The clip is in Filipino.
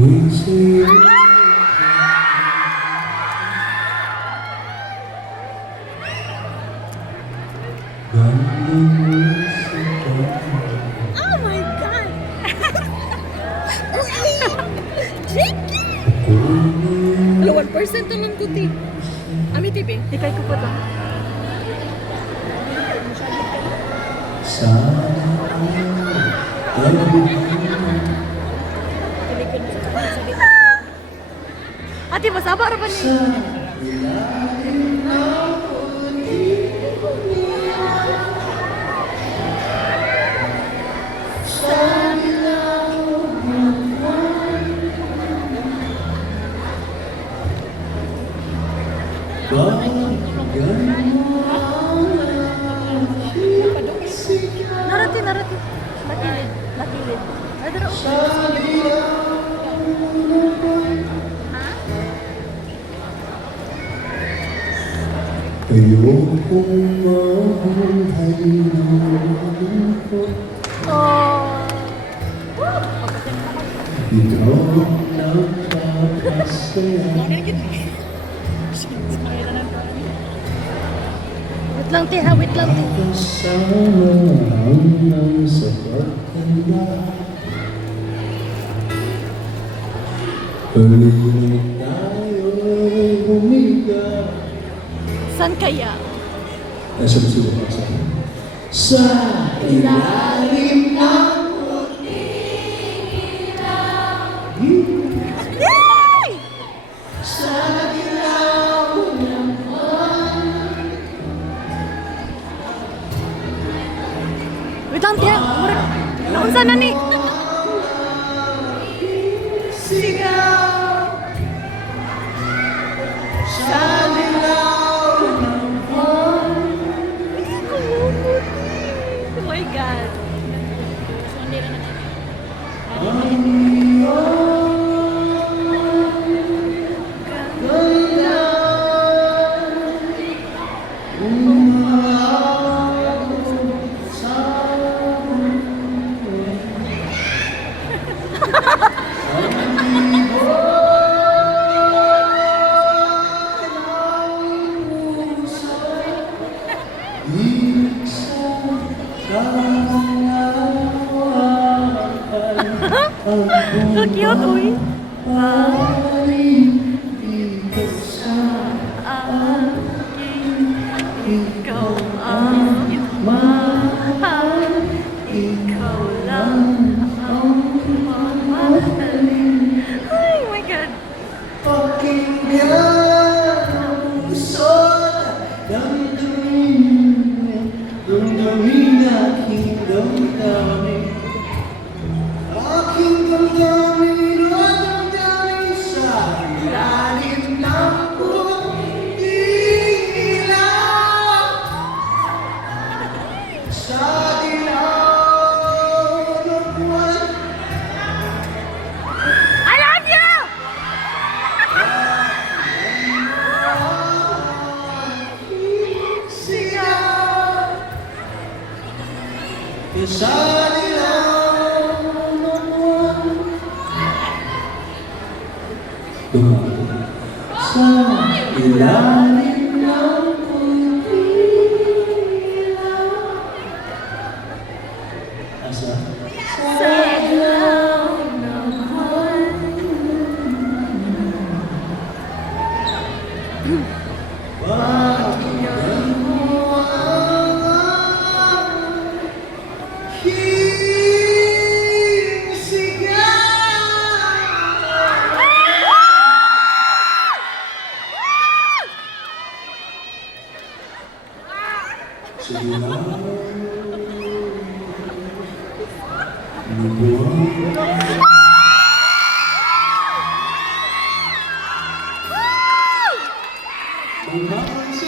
Oh my God! Jake! Hello, 1% naman ko, ti. Ami, tipi. Ikay ko po lang. Ate, masaba ra ba niya? Narati. Nakilid. Ay, dara. Ayokong mabuhay ng lungkot. Ikaw ang nagpapasaya. Wait lang, te, ha? Wait lang, te. Kasama hanggang sa pagtanda. Halina't tayo'y humiga. San kaya? Nasa musulo ka sa ilalim ng Yay! sa dilaw ng buwan. Wait lang, te, ha? Naunsa na ni? Sigaw sa dilaw ng buwan. Oh my God. So cute, uy. Ikaw ang mahal. Ikaw lang ang mamahalin. Ay, oh my God. Pakinggan ang puso na damdamin aking damdamin. Aking damdamin o damdamin sa ilalim ng puting ilaw. Sa dilaw ng buwan. I love you! Sigaw sa dilaw ng buwan. Sa ilalim ng puting ilaw. Asa? Sa ilaw ng buwan. Pakinggan mo ang aking sigaw. Sa ilalim ng buwan.